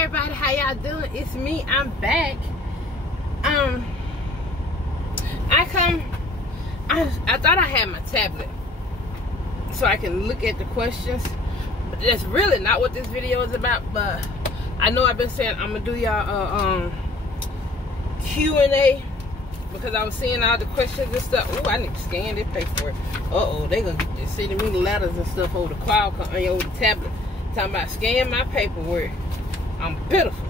everybody, how y'all doing? It's me, I'm back. I thought I had my tablet so I can look at the questions, but that's really not what this video is about. But I know I've been saying I'm gonna do y'all Q&A because I was seeing all the questions and stuff. Oh, I need to scan this paperwork. Uh-oh, they gonna get sending me letters and stuff over the cloud, over the tablet, talking about scan my paperwork. I'm pitiful.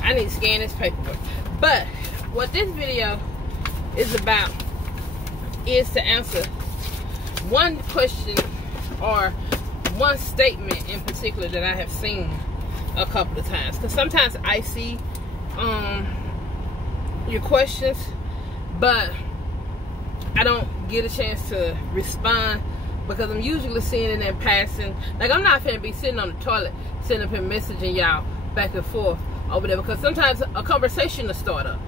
I need to scan this paperwork. But what this video is about is to answer one question or one statement in particular that I have seen a couple of times. Because sometimes I see your questions, but I don't get a chance to respond because I'm usually seeing it in passing. Like, I'm not finna be sitting on the toilet sitting up here messaging y'all back and forth over there, because sometimes a conversation will start up.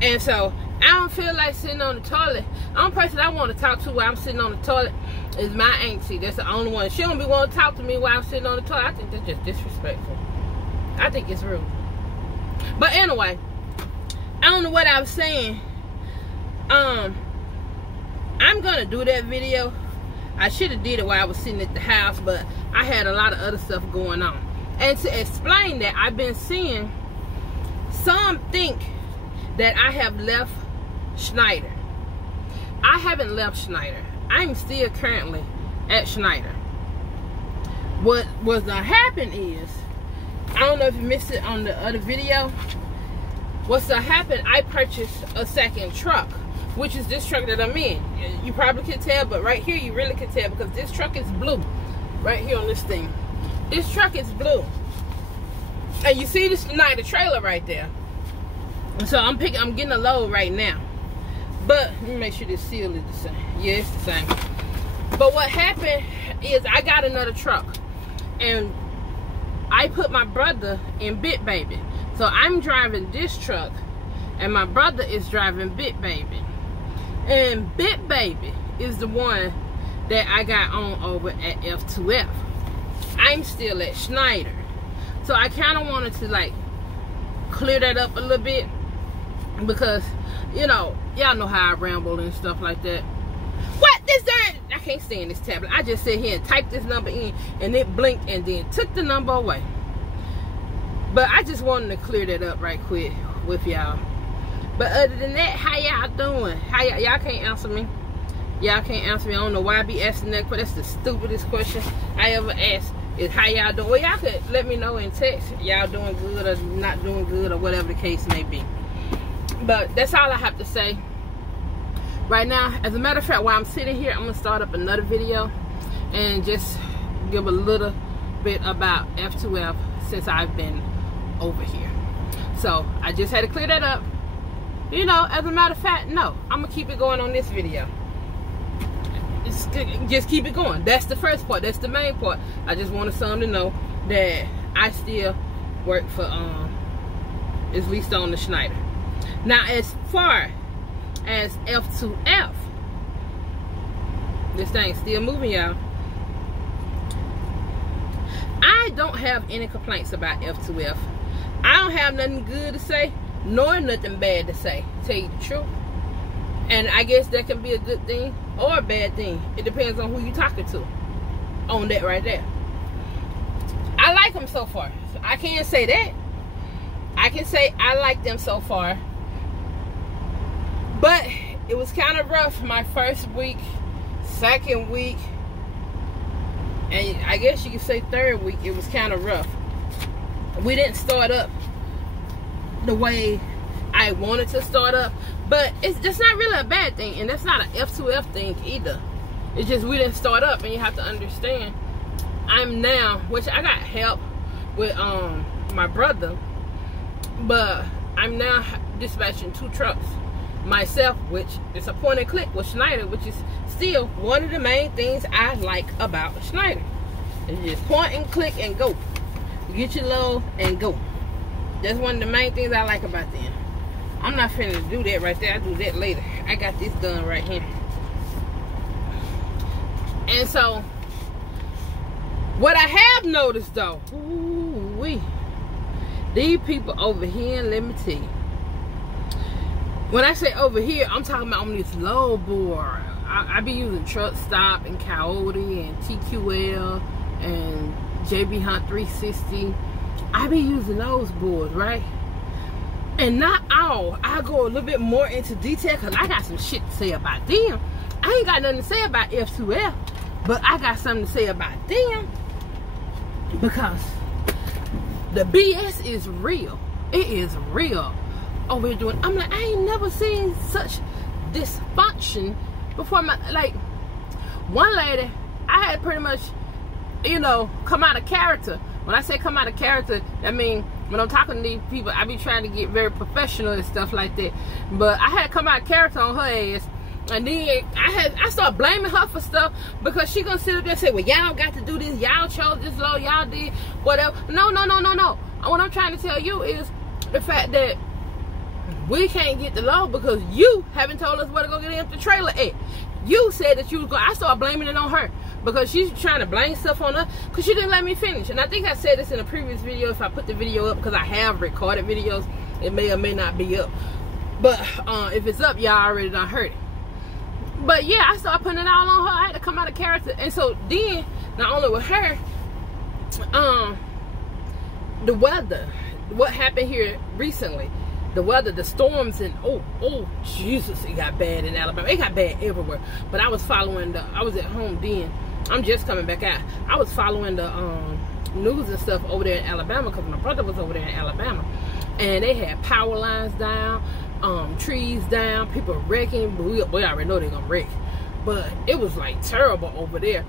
And so I don't feel like sitting on the toilet. The only person I want to talk to while I'm sitting on the toilet is my auntie. That's the only one. She don't be wanting to talk to me while I'm sitting on the toilet. I think that's just disrespectful. I think it's rude. But anyway, I don't know what I was saying. I'm gonna do that video. I should have did it while I was sitting at the house, but I had a lot of other stuff going on. And to explain that, I've been seeing some think that I have left Schneider. I haven't left Schneider. I'm still currently at Schneider. What was gonna happen is, I don't know if you missed it on the other video. What's gonna happen, I purchased a second truck, which is this truck that I'm in. You probably can tell, but right here you really can tell because this truck is blue. Right here on this thing. This truck is blue. And you see this Schneider trailer right there. So I'm getting a load right now. But let me make sure this seal is the same. Yeah, it's the same. But what happened is I got another truck. And I put my brother in Bit Baby. So I'm driving this truck and my brother is driving Bit Baby. And Bit Baby is the one that I got on over at F2F. I'm still at Schneider. So I kind of wanted to like clear that up a little bit because, you know, y'all know how I ramble and stuff like that. What? This darn, I can't stand this tablet. I just sit here and type this number in and it blinked and then took the number away. But I just wanted to clear that up right quick with y'all. But other than that, how y'all doing? How y'all can't answer me? Y'all can't answer me. I don't know why I be asking that question. That's the stupidest question I ever asked. Is how y'all doing? Well, y'all could let me know in text. Y'all doing good or not doing good or whatever the case may be. But that's all I have to say right now. As a matter of fact, while I'm sitting here, I'm gonna start up another video and just give a little bit about F2F since I've been over here. So I just had to clear that up. You know, as a matter of fact, no, I'm gonna keep it going on this video. Just keep it going. That's the first part. That's the main part. I just wanted some to know that I still work for at least on the Schneider. Now, as far as F2F, this thing's still moving, y'all. I don't have any complaints about F2F. I don't have nothing good to say, nor nothing bad to say, to tell you the truth. And I guess that can be a good thing or a bad thing. It depends on who you're talking to on that right there. I like them so far. So I can't say that. I can say I like them so far. But it was kind of rough my first week, second week, and I guess you could say third week. It was kind of rough. We didn't start up the way I wanted to start up, but that's not really a bad thing, and that's not an F2F thing either. It's just we didn't start up, and you have to understand, I'm now, which I got help with my brother, but I'm now dispatching 2 trucks myself, which is a point and click with Schneider, which is still one of the main things I like about Schneider. It's just point and click and go. Get your load and go. That's one of the main things I like about them. I'm not finna do that right there. I'll do that later. I got this done right here. And so, what I have noticed though, ooh-wee, These people over here, let me tell you. When I say over here, I'm talking about on this low board. I be using Truck Stop and Coyote and TQL and JB Hunt 360. I be using those boards, right? And not all. I go a little bit more into detail because I got some shit to say about them. I ain't got nothing to say about F2F, but I got something to say about them because the BS is real. It is real. Over here doing, I'm like, I ain't never seen such dysfunction before. Like, one lady, I had pretty much, you know, come out of character. When I say come out of character, I mean, when I'm talking to these people, I be trying to get very professional and stuff like that. But I had come out of character on her ass. And then I started blaming her for stuff because she gonna sit up there and say, well, y'all got to do this, y'all chose this law, y'all did whatever. No. What I'm trying to tell you is the fact that we can't get the law because you haven't told us where to go get in the trailer at. You said that you was going. I started blaming it on her because she's trying to blame stuff on us because she didn't let me finish. And I think I said this in a previous video. If I put the video up, because I have recorded videos, it may or may not be up. But if it's up, y'all already done heard it. But yeah, I started putting it all on her. I had to come out of character. And so then, not only with her, the weather, what happened here recently, the weather, the storms, and oh Jesus, it got bad in Alabama. It got bad everywhere. But I was following I was at home then. I'm just coming back out. I was following the news and stuff over there in Alabama because my brother was over there in Alabama, and they had power lines down, trees down, people wrecking. We already know they're gonna wreck, but it was like terrible over there.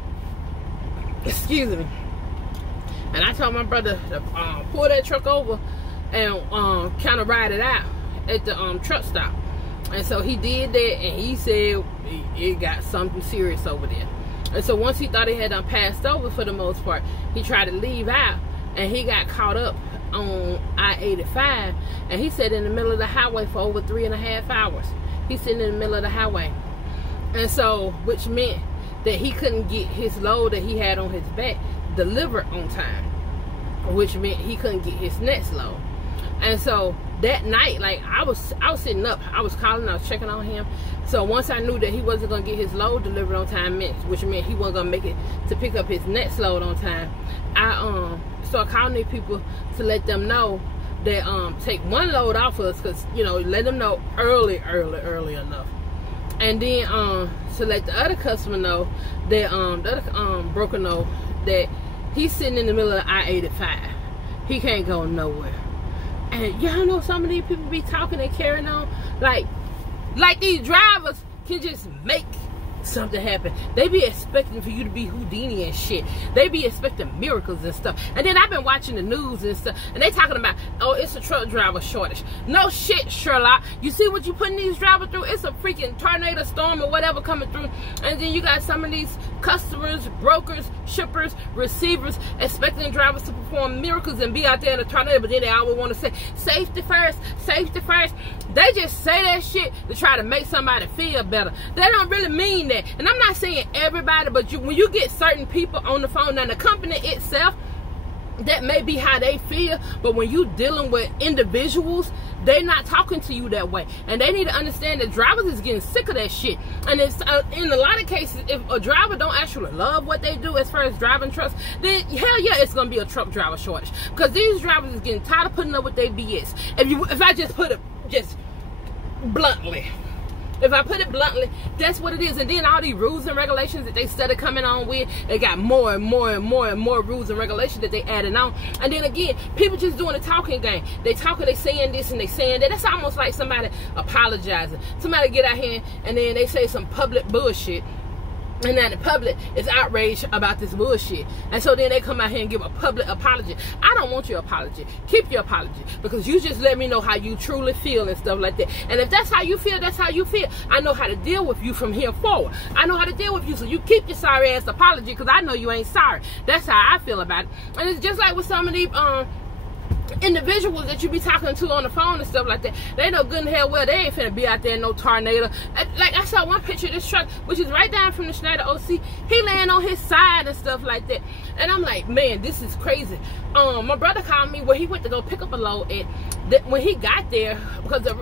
Excuse me. And I told my brother to pull that truck over and kind of ride it out at the truck stop. And so he did that, and he said it got something serious over there. And so once he thought he had passed over for the most part, he tried to leave out, and he got caught up on I-85, and he sat in the middle of the highway for over 3.5 hours. He's sitting in the middle of the highway. And so, which meant that he couldn't get his load that he had on his back delivered on time, which meant he couldn't get his next load. And so that night, like, I was sitting up, I was calling, I was checking on him. So once I knew that he wasn't gonna get his load delivered on time, which meant he wasn't gonna make it to pick up his next load on time, I started calling these people to let them know that take one load off us, because, you know, let them know early enough. And then to let the other customer know that the other broker know that he's sitting in the middle of I-85. He can't go nowhere. And y'all know some of these people be talking and carrying on like these drivers can just make something happen. They be expecting for you to be Houdini and shit. They be expecting miracles and stuff. And then I've been watching the news and stuff, and they talking about, oh, it's a truck driver shortage. No shit, Sherlock. You see what you putting these drivers through? It's a freaking tornado storm or whatever coming through, and then you got some of these customers, brokers, shippers, receivers expecting drivers to perform miracles and be out there in a tornado, but then they always want to say safety first, safety first. They just say that shit to try to make somebody feel better. They don't really mean that. And I'm not saying everybody, but when you get certain people on the phone, now the company itself, that may be how they feel, but when you dealing with individuals, they're not talking to you that way. And they need to understand that drivers is getting sick of that shit. And it's in a lot of cases, if a driver don't actually love what they do as far as driving trucks, then hell yeah, it's gonna be a truck driver shortage, because these drivers is getting tired of putting up with their BS. If I just put it bluntly, if I put it bluntly, that's what it is. And then all these rules and regulations that they started coming on with, they got more and more and more and more rules and regulations that they adding on. And then again, people just doing a talking game. They talking, they saying this and they saying that. That's almost like somebody apologizing. Somebody get out here and then they say some public bullshit, and then the public is outraged about this bullshit. And so then they come out here and give a public apology. I don't want your apology. Keep your apology, because you just let me know how you truly feel and stuff like that. And if that's how you feel, that's how you feel. I know how to deal with you from here forward. I know how to deal with you. So you keep your sorry ass apology, because I know you ain't sorry. That's how I feel about it. And it's just like with some of these individuals that you be talking to on the phone and stuff like that. They know good and hell well they ain't finna be out there in no tornado. Like, I saw one picture of this truck, which is right down from the Schneider OC. He laying on his side and stuff like that. And I'm like, man, this is crazy. my brother called me where he went to go pick up a load at. When he got there, because the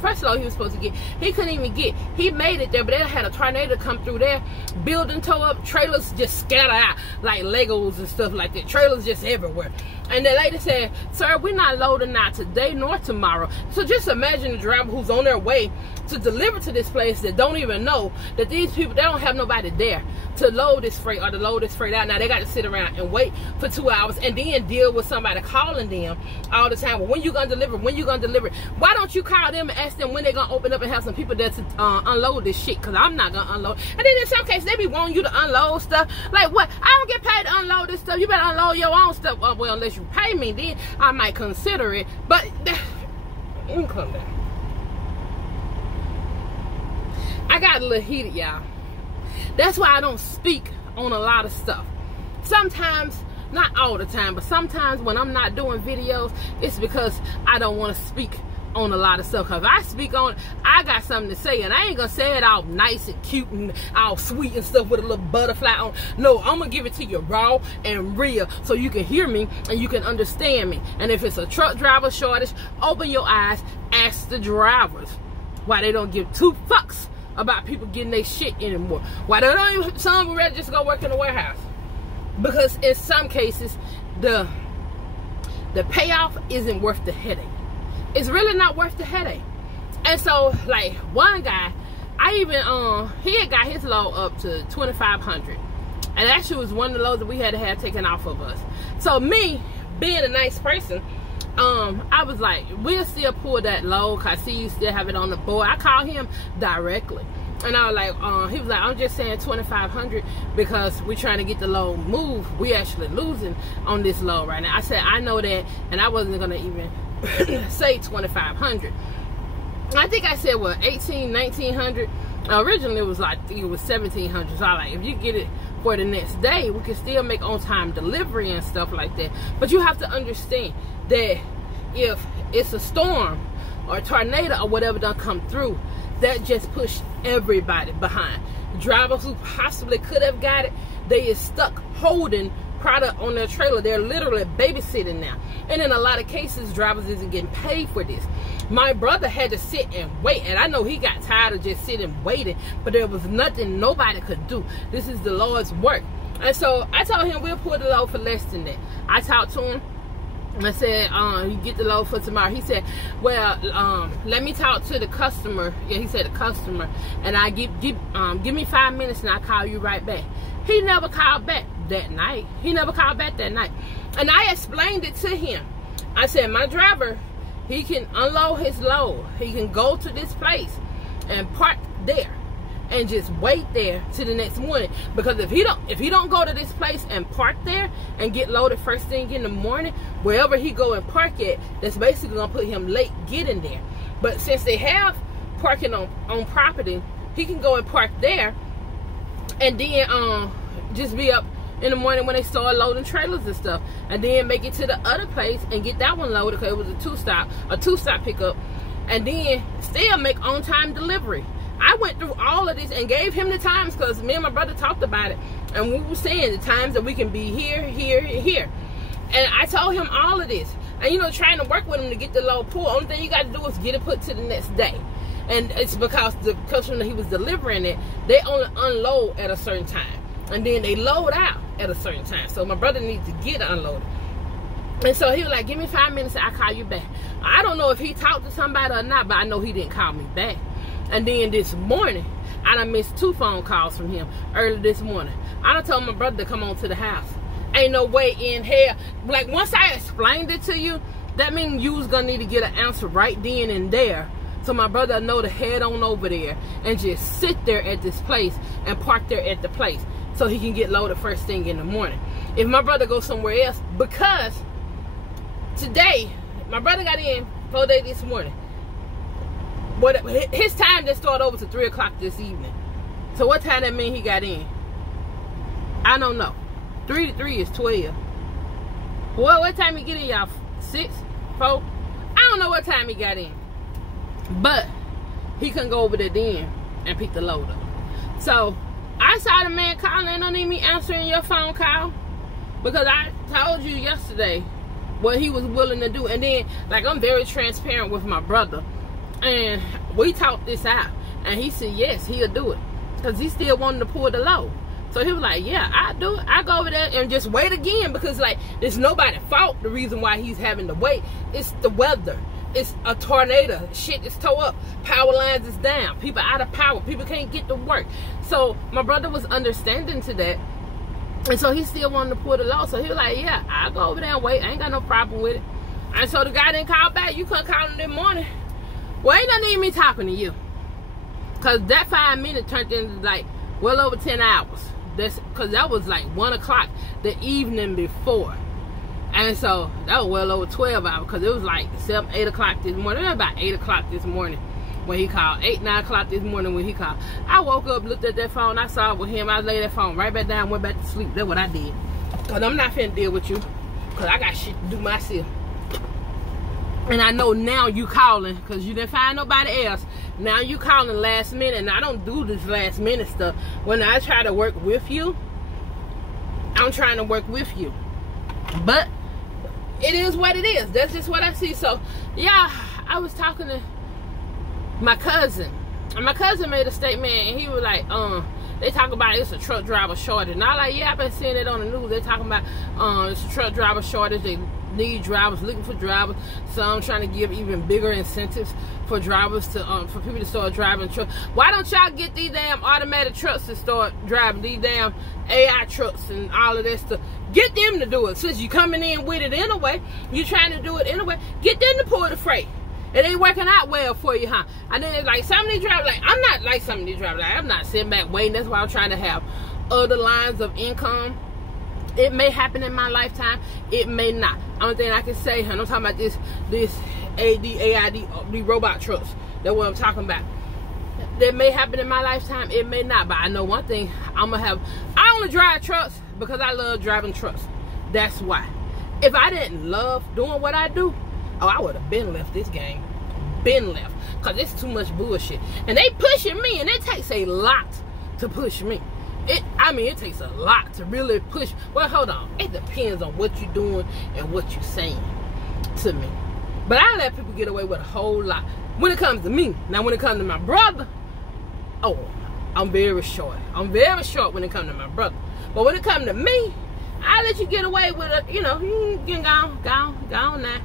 first load he was supposed to get, he couldn't even get. He made it there, but they had a tornado come through there. Building tore up, trailers just scattered out like Legos and stuff like that. Trailers just everywhere. And the lady said, sir, we're not loading out today nor tomorrow. So just imagine the driver who's on their way to deliver to this place that don't even know that these people, they don't have nobody there to load this freight or to load this freight out. Now they got to sit around and wait for 2 hours and then deal with somebody calling them all the time. Well, when you gonna deliver? When you gonna deliver? Why don't you call them and ask them when they gonna open up and have some people there to unload this shit? Because I'm not gonna unload. And then in some cases they be wanting you to unload stuff. Like what? I don't get paid to unload this stuff. You better unload your own stuff. Well, unless you pay me, then I might consider it. But let me calm down. I got a little heated, y'all. That's why I don't speak on a lot of stuff. Sometimes, not all the time, but sometimes when I'm not doing videos, it's because I don't want to speak on a lot of stuff. Because if I speak on it, I got something to say, and I ain't gonna say it all nice and cute and all sweet and stuff with a little butterfly on. No, I'm gonna give it to you raw and real so you can hear me and you can understand me. And if it's a truck driver shortage, open your eyes, ask the drivers why they don't give 2 fucks about people getting their shit anymore. Why they don't even, some would rather just go work in the warehouse. Because in some cases, the payoff isn't worth the headache. It's really not worth the headache. And so, like, one guy, I even, he had got his load up to 2,500. And actually was one of the loads that we had to have taken off of us. So me, being a nice person, I was like, we'll still pull that load, cause I see you still have it on the board. I called him directly, and I was like, he was like, I'm just saying 2,500 because we're trying to get the load moved. We actually losing on this load right now. I said, I know that, and I wasn't gonna even say 2,500. I think I said what, 1,900. Originally it was like, I think it was 1,700. So I like, if you get it for the next day, we can still make on-time delivery and stuff like that. But you have to understand that if it's a storm or a tornado or whatever done come through, that just pushed everybody behind. Drivers who possibly could have got it, they is stuck holding product on their trailer. They're literally babysitting now. And in a lot of cases, drivers isn't getting paid for this. My brother had to sit and wait, and I know he got tired of just sitting waiting, but there was nothing nobody could do. This is the Lord's work. And so I told him we'll pull the load for less than that. I talked to him. I said, you get the load for tomorrow. He said, well, let me talk to the customer. Yeah, he said the customer. And I give me 5 minutes and I'll call you right back. He never called back that night. He never called back that night. And I explained it to him. I said, my driver, he can unload his load. He can go to this place and park there and just wait there till the next morning. Because if he don't go to this place and park there and get loaded first thing in the morning, wherever he go and park at, that's basically gonna put him late getting there. But since they have parking on property, he can go and park there and then just be up in the morning when they start loading trailers and stuff, and then make it to the other place and get that one loaded because it was a two-stop pickup, and then still make on-time delivery. I went through all of this and gave him the times because me and my brother talked about it, and we were saying the times that we can be here, here, and here. And I told him all of this, and you know, trying to work with him to get the load pulled. Only thing you got to do is get it put to the next day. And it's because the customer that he was delivering it, they only unload at a certain time, and then they load out at a certain time. So my brother needs to get it unloaded. And so he was like, give me 5 minutes and I'll call you back. I don't know if he talked to somebody or not, but I know he didn't call me back. And then this morning, I done missed 2 phone calls from him early this morning. I done told my brother to come on to the house. Ain't no way in hell. Like, once I explained it to you, that means you was gonna need to get an answer right then and there. So my brother know to head on over there and just sit there at this place and park there at the place so he can get loaded first thing in the morning. If my brother goes somewhere else, because today, my brother got in 4 days this morning. His time just started over to 3 o'clock this evening. So what time that mean he got in? I don't know. 3 to 3 is 12. Well, what time he get in, y'all? 6? 4? I don't know what time he got in. But he couldn't go over there then and pick the load up. So I saw the man calling and don't need me answering your phone call. Because I told you yesterday what he was willing to do. And then, like, I'm very transparent with my brother, and we talked this out, and he said yes, he'll do it, because he still wanted to pull the load. So he was like, yeah, I do it. I go over there and just wait again, because like, it's nobody's fault. The reason why he's having to wait, it's the weather. It's a tornado. Shit is tore up. Power lines is down. People out of power. People can't get to work. So my brother was understanding to that, and so he still wanted to pull the load. So he was like, yeah, I'll go over there and wait. I ain't got no problem with it. And so the guy didn't call back. You couldn't call him this morning. Well, ain't nothing even me talking to you, because that 5 minutes turned into like well over 10 hours. That's because that was like 1 o'clock the evening before. And so that was well over 12 hours, because it was like 7, 8 o'clock this morning. It was about 8 o'clock this morning when he called. 8, 9 o'clock this morning when he called. I woke up, looked at that phone, I saw it with him. I laid that phone right back down, went back to sleep. That's what I did. Because I'm not finna deal with you, because I got shit to do myself. And I know now you calling because you didn't find nobody else. Now you calling last minute, and I don't do this last minute stuff. When I try to work with you, I'm trying to work with you. But it is what it is. That's just what I see. So yeah, I was talking to my cousin, and my cousin made a statement, and he was like, they talk about it's a truck driver shortage. And I like, yeah, I've been seeing it on the news. They talking about it's a truck driver shortage. They need drivers, looking for drivers. Some trying to give even bigger incentives for drivers to for people to start driving trucks. Why don't y'all get these damn automatic trucks to start driving, these damn AI trucks and all of that stuff? Get them to do it. Since you coming in with it anyway, you trying to do it anyway, get them to pull the freight. It ain't working out well for you, huh? And then like some of these drivers, like I'm not like some of these drivers. Like, I'm not sitting back waiting. That's why I'm trying to have other lines of income. It may happen in my lifetime. It may not. Only thing I can say, and I'm talking about this AID, the robot trucks. That's what I'm talking about. That may happen in my lifetime. It may not. But I know one thing. I only drive trucks because I love driving trucks. That's why. If I didn't love doing what I do, oh, I would have been left this game. Been left. Because it's too much bullshit. And they pushing me, and it takes a lot to push me. It takes a lot to really push. Well, hold on. It depends on what you're doing and what you're saying to me. But I let people get away with a whole lot. When it comes to me. Now, when it comes to my brother, oh, I'm very short. I'm very short when it comes to my brother. But when it comes to me, I let you get away with it. You know, you can go on now.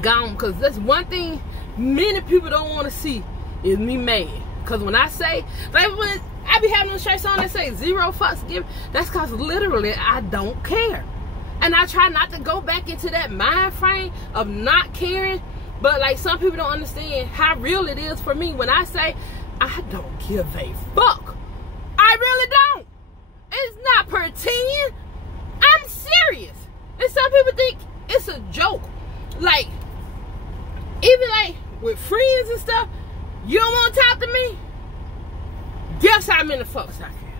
Gone. Because that's one thing many people don't want to see is me mad. Because when I say, like when I be having those shirts on that say 0 fucks given, that's because literally I don't care. And I try not to go back into that mind frame of not caring. But like some people don't understand how real it is for me when I say I don't give a fuck. I really don't. It's not pretend. I'm serious. And some people think it's a joke. Like, even like with friends and stuff, you don't want to talk to me? Guess how many fucks I care?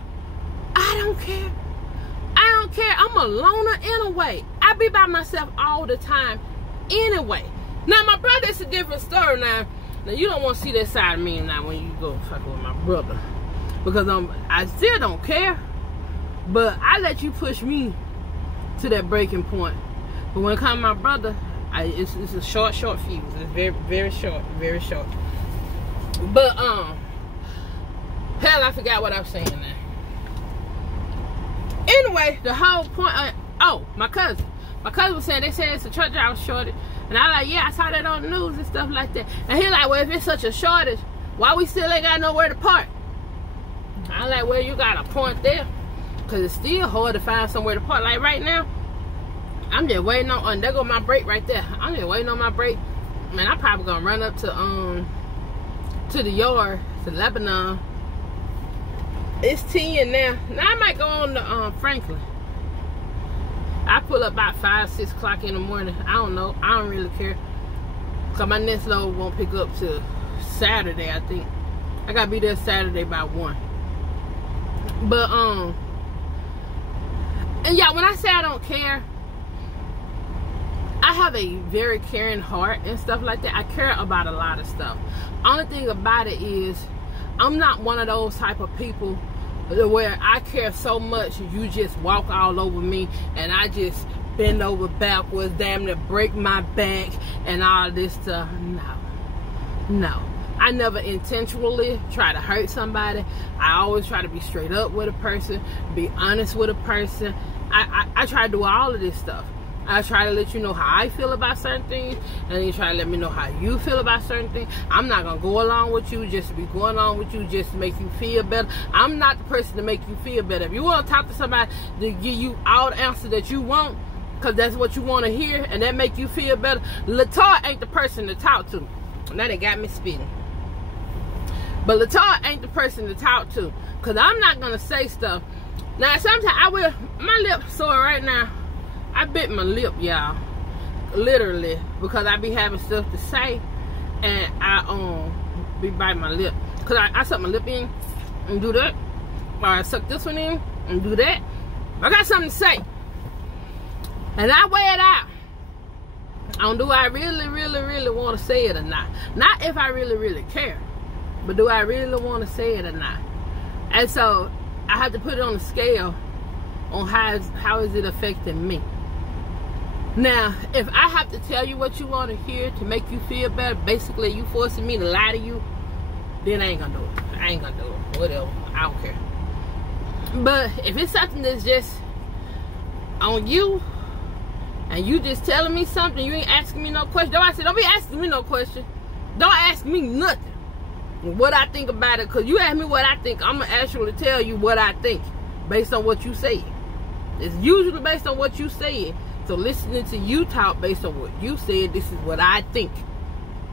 I don't care. I don't care. I'm a loner anyway. I be by myself all the time anyway. Now, my brother, it's a different story now. Now, you don't want to see that side of me now when you go fucking with my brother. Because I still don't care. But I let you push me to that breaking point. But when it comes to my brother, it's a short fuse. It's very, very short. Very short. But, hell, I forgot what I was saying now. Anyway, the whole point, my cousin was saying, they said it's a truck driver shortage. And I like, yeah, I saw that on the news and stuff like that. And he like, well, if it's such a shortage, why we still ain't got nowhere to park? I like, well, you got a point there. Because it's still hard to find somewhere to park. Like right now, I'm just waiting on, there go my brake right there. I'm just waiting on my brake. Man, I'm probably going to run up to the yard, to Lebanon. It's 10 now. Now I might go on to Franklin. I pull up about 5, 6 o'clock in the morning. I don't know. I don't really care. Cause my next load won't pick up till Saturday, I think. I gotta be there Saturday by 1. But and yeah, when I say I don't care, I have a very caring heart and stuff like that. I care about a lot of stuff. Only thing about it is I'm not one of those type of people where I care so much you just walk all over me and I just bend over backwards, damn near break my back, and all this stuff. No. I never intentionally try to hurt somebody. I always try to be straight up with a person, be honest with a person. I try to do all of this stuff. I try to let you know how I feel about certain things, and then you try to let me know how you feel about certain things. I'm not going to go along with you just to be going along with you just to make you feel better. I'm not the person to make you feel better. If you want to talk to somebody to give you all the answers that you want, because that's what you want to hear, and that make you feel better, Latar ain't the person to talk to. Now they got me spitting. But Latar ain't the person to talk to, because I'm not going to say stuff. Now, sometimes I will, my lip sore right now. I bit my lip, y'all, literally, because I be having stuff to say, and I be biting my lip, because I suck my lip in and do that, or I suck this one in and do that. I got something to say, and I weigh it out on do I really want to say it or not. Not if I really care, but do I really want to say it or not. And so I have to put it on the scale on how is it affecting me. Now, if I have to tell you what you want to hear to make you feel better, basically you forcing me to lie to you, then I ain't gonna do it. I ain't gonna do it. Whatever. I don't care. But if it's something that's just on you, and you just telling me something, you ain't asking me no question. Don't be asking me no question. Don't ask me nothing. What I think about it, because you ask me what I think, I'm gonna actually tell you what I think based on what you say. It's usually based on what you said. So listening to you talk based on what you said, this is what I think.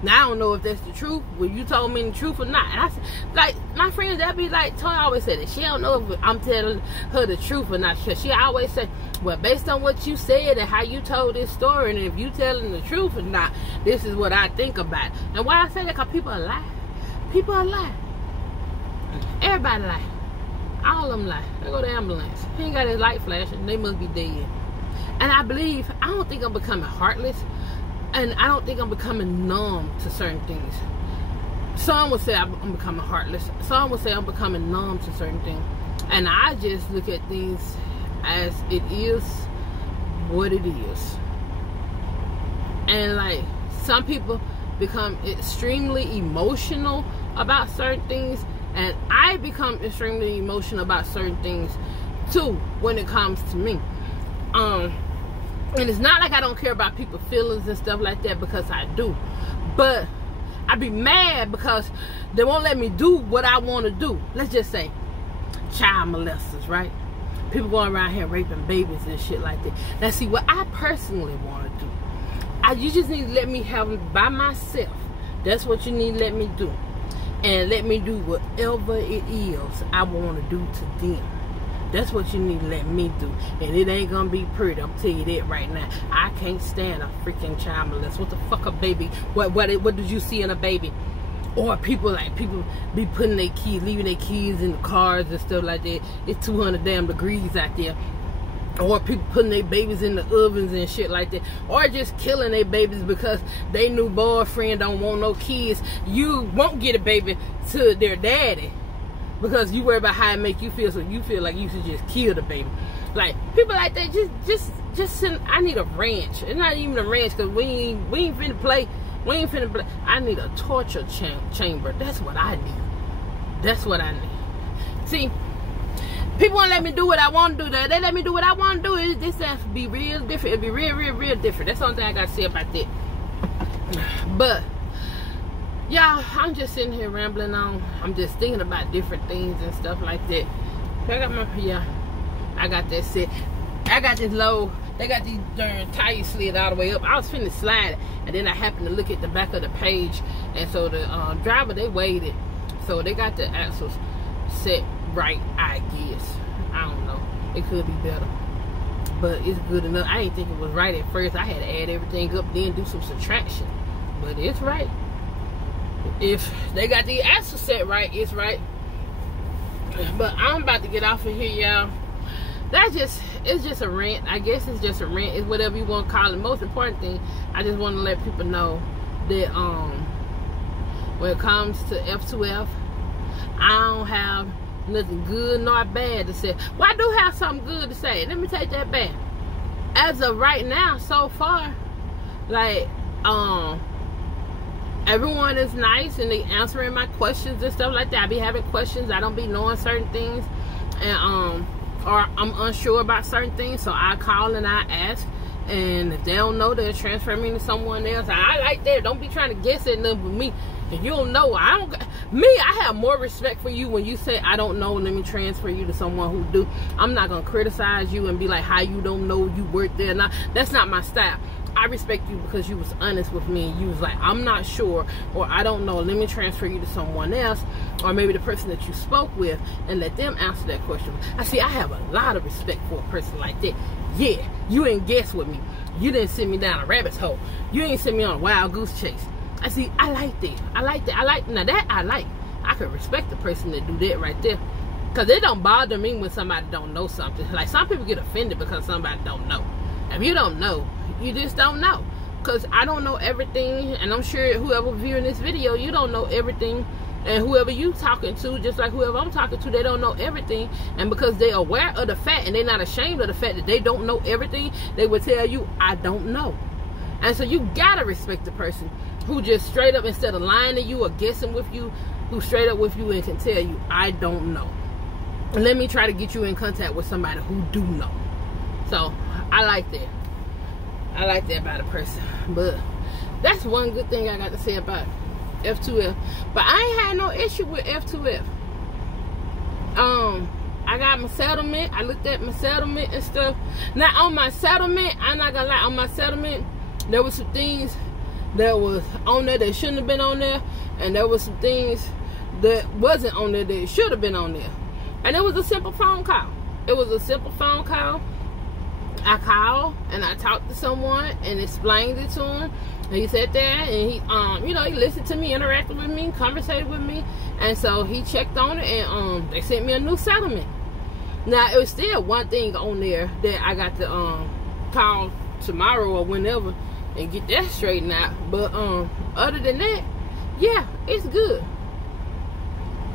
Now I don't know if that's the truth, when you told me the truth or not. And I, like my friends, that be like, Tony always said that she don't know if I'm telling her the truth or not. She always say, well, based on what you said and how you told this story, and if you telling the truth or not, this is what I think about it. And why I say that, because people are lying. People are lying. Everybody lie. All of them lie. They go to the ambulance. He ain't got his light flashing. They must be dead. And I don't think I'm becoming heartless. And I don't think I'm becoming numb to certain things. Some would say I'm becoming heartless. Some would say I'm becoming numb to certain things. And I just look at things as it is what it is. And like, some people become extremely emotional about certain things, and I become extremely emotional about certain things too when it comes to me. And it's not like I don't care about people's feelings and stuff like that, because I do. But I be mad because they won't let me do what I want to do. Let's just say child molesters, right? People going around here raping babies and shit like that. Now see, what I personally want to do, you just need to let me have it by myself. That's what you need to let me do. And let me do whatever it is I want to do to them. That's what you need to let me do. And it ain't gonna be pretty. I'm telling you that right now. I can't stand a freaking child molester. What the fuck, a baby? What did you see in a baby? Or people be putting their kids, leaving their kids in the cars and stuff like that. It's 200 damn degrees out there. Or people putting their babies in the ovens and shit like that. Or just killing their babies because they new boyfriend don't want no kids. You won't get a baby to their daddy because you worry about how it make you feel, so you feel like you should just kill the baby. Like, people like that, just send, I need a ranch. It's not even a ranch, because we ain't finna play. We ain't finna play. I need a torture chamber. That's what I need. That's what I need. See, people won't let me do what I want to do. They let me do what I want to do. This has to be real different. It'll be real different. That's the only thing I got to say about that. But y'all, I'm just sitting here rambling on. I'm just thinking about different things and stuff like that. I got that set. I got this low. They got these darn tires slid all the way up. I was finna slide it, and then I happened to look at the back of the page, and so the driver, they weighed it, so they got the axles set right, I guess. I don't know. It could be better, but it's good enough. I didn't think it was right at first. I had to add everything up, then do some subtraction, but it's right. If they got the axle set right, it's right. But I'm about to get off of here, y'all. It's just a rant. I guess it's just a rant. It's whatever you want to call it. Most important thing, I just want to let people know that when it comes to F2F, I don't have nothing good nor bad to say. Well, I do have something good to say. Let me take that back. as of right now, so far, like, everyone is nice and they answering my questions and stuff like that. I be having questions. I don't be knowing certain things, and or I'm unsure about certain things, so I call and I ask. And if they don't know, they'll transfer me to someone else. I like that. Don't be trying to guess at nothing with me. If you don't know, I have more respect for you when you say, I don't know, let me transfer you to someone who do. I'm not going to criticize you and be like, how you don't know, you work there. Now, that's not my style. I respect you because you was honest with me. And you was like, I'm not sure, or I don't know, let me transfer you to someone else, or maybe the person that you spoke with, and let them answer that question. I have a lot of respect for a person like that. Yeah, you ain't guess with me. You didn't send me down a rabbit's hole. You ain't send me on a wild goose chase. I like that. I could respect the person that do that right there. Because it don't bother me when somebody don't know something. Like, some people get offended because somebody don't know. If you don't know, you just don't know. Because I don't know everything, and I'm sure whoever viewing this video, you don't know everything. And whoever you talking to, just like whoever I'm talking to, they don't know everything. And because they're aware of the fact, and they're not ashamed of the fact that they don't know everything, they will tell you, I don't know. And so you gotta respect the person who just straight up, instead of lying to you or guessing with you, who straight up with you and can tell you, I don't know. And let me try to get you in contact with somebody who do know. So I like that. I like that about a person. But that's one good thing I got to say about F2F. But I ain't had no issue with F2F. I got my settlement. I looked at my settlement and stuff. Now on my settlement, I'm not gonna lie, on my settlement, there was some things that was on there that shouldn't have been on there, and there was some things that wasn't on there that should have been on there. And it was a simple phone call. It was a simple phone call. I called and I talked to someone and explained it to him. And he sat there and he, you know, he listened to me, interacted with me, conversated with me. And so he checked on it, and they sent me a new settlement. Now, it was still one thing on there that I got to call tomorrow or whenever and get that straightened out. But other than that, yeah, it's good.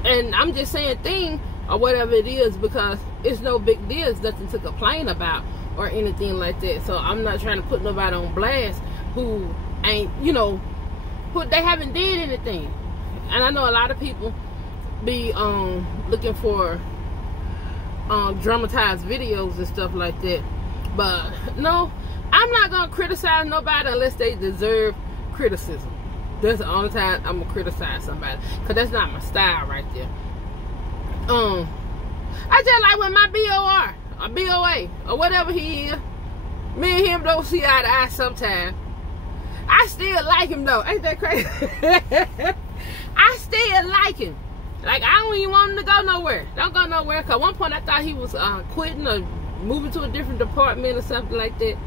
And I'm just saying thing or whatever it is because it's no big deal. It's nothing to complain about or anything like that. So I'm not trying to put nobody on blast who ain't, you know, who they haven't did anything. And I know a lot of people be looking for dramatized videos and stuff like that. But no, I'm not gonna criticize nobody unless they deserve criticism. That's the only time I'm gonna criticize somebody, because that's not my style right there. I just like when my BOR or BOA or whatever he is, me and him don't see eye to eye sometimes. I still like him though. Ain't that crazy? I still like him. Like, I don't even want him to go nowhere. Don't go nowhere. Cause at one point I thought he was quitting or moving to a different department or something like that.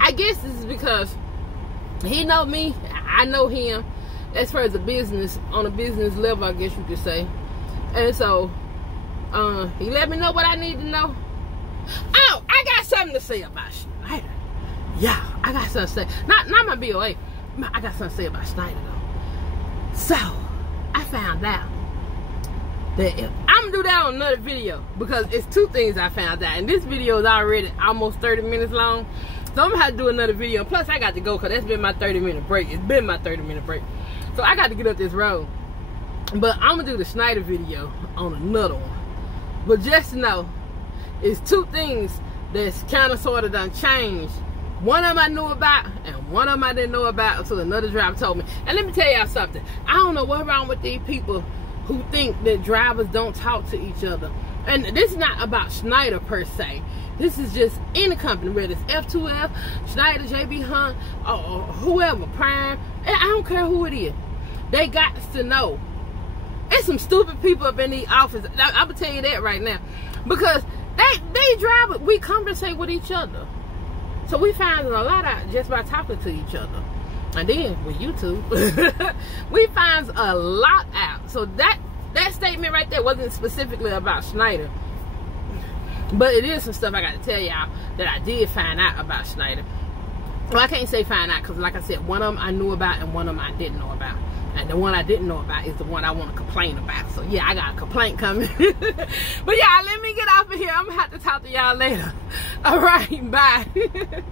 I guess this is because he know me, I know him, as far as the business, on a business level, I guess you could say. And so he let me know what I need to know. Oh, I got something to say about Schneider. Yeah, I got something to say. Not my BOA. I got something to say about Schneider though. So I found out that if I'm gonna do that on another video, because it's two things I found out, and this video is already almost 30 minutes long. So I'm gonna have to do another video. Plus I got to go, because that's been my 30-minute break. It's been my 30-minute break. So I got to get up this road. But I'm gonna do the Schneider video on another one. But just know, it's two things that's kind of sort of done changed. One of them I knew about, and one of them I didn't know about until another driver told me. And let me tell y'all something. I don't know what's wrong with these people who think that drivers don't talk to each other. And this is not about Schneider per se. This is just any company, whether it's F2F, Schneider, JB Hunt, or whoever, Prime. And I don't care who it is. They got to know. There's some stupid people up in the office. I'm going to tell you that right now. Because they drive, we conversate with each other. So we find a lot out just by talking to each other. And then with YouTube, we find a lot out. So that statement right there wasn't specifically about Schneider. But it is some stuff I got to tell y'all that I did find out about Schneider. Well, I can't say find out, because like I said, one of them I knew about and one of them I didn't know about. And the one I didn't know about is the one I want to complain about. So yeah, I got a complaint coming. But yeah, let me get off of here. I'm going to have to talk to y'all later. All right, bye.